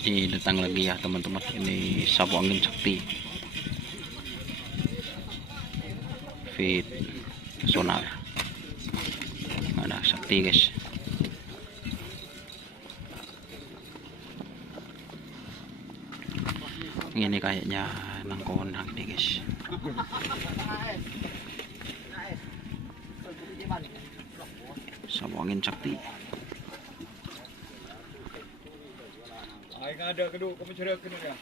Ini datang lagi ya teman-teman, ini sapu angin sakti fit sonar, ada sakti guys. Ini kayaknya nangkon nih guys. Sapu angin sakti. Ay ada kedua kamu cerah kena ya.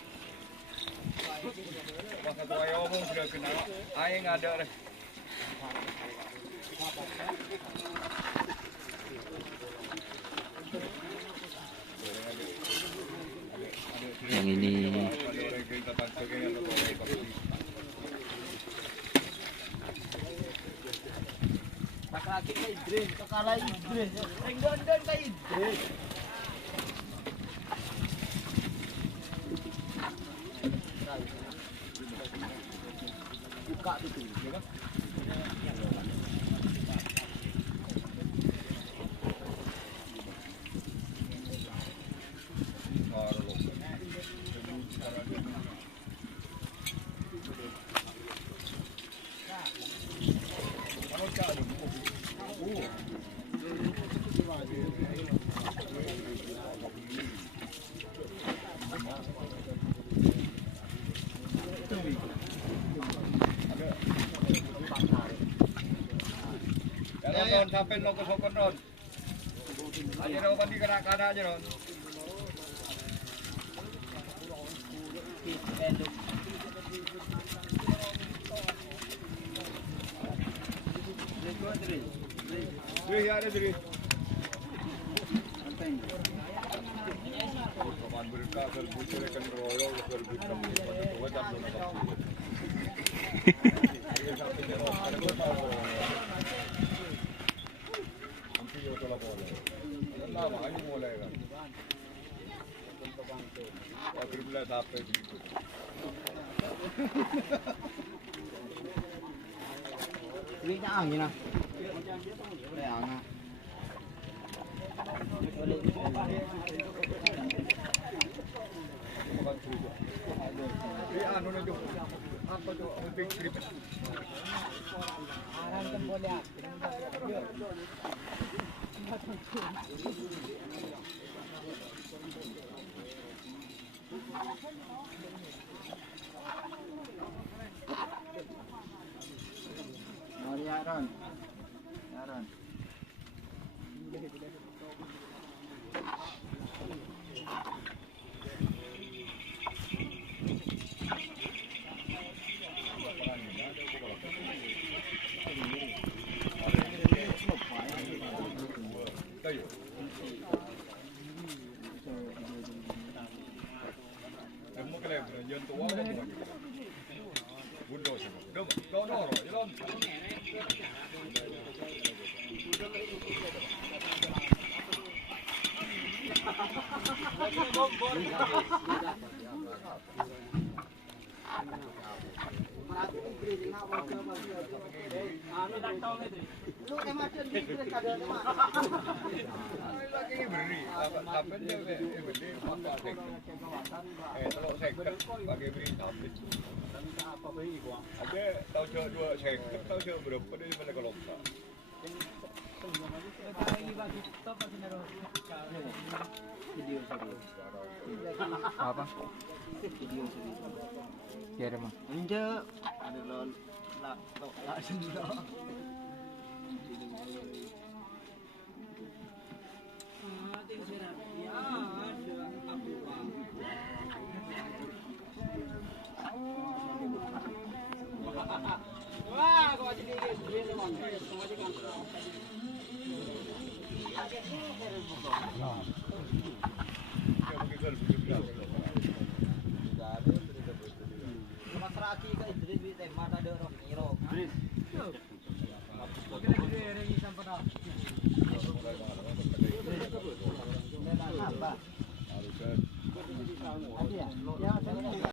Bahkan tu ayah omong cerah kena. Ay ada deh. Yang ini tak lagi ke Idris, tak kalah Idris. Ringdon ke Idris. Buka tu, ya kan? Ron sampai lo ke sokon Ron. Aja ro bandi kena kana aja Ron. Ya ada diri. Kawan berkah berbucur kan royal berbucur wajah Ini angin ah. Angin. anu na yung apa to big grip. Aran kan boleh. Yaran. Yaran. apa? Ya ada mah. Injek ada la sendiri. Wah, kau jadi dia memang semua juga. Mas Raki ke Idris, mata ada roh.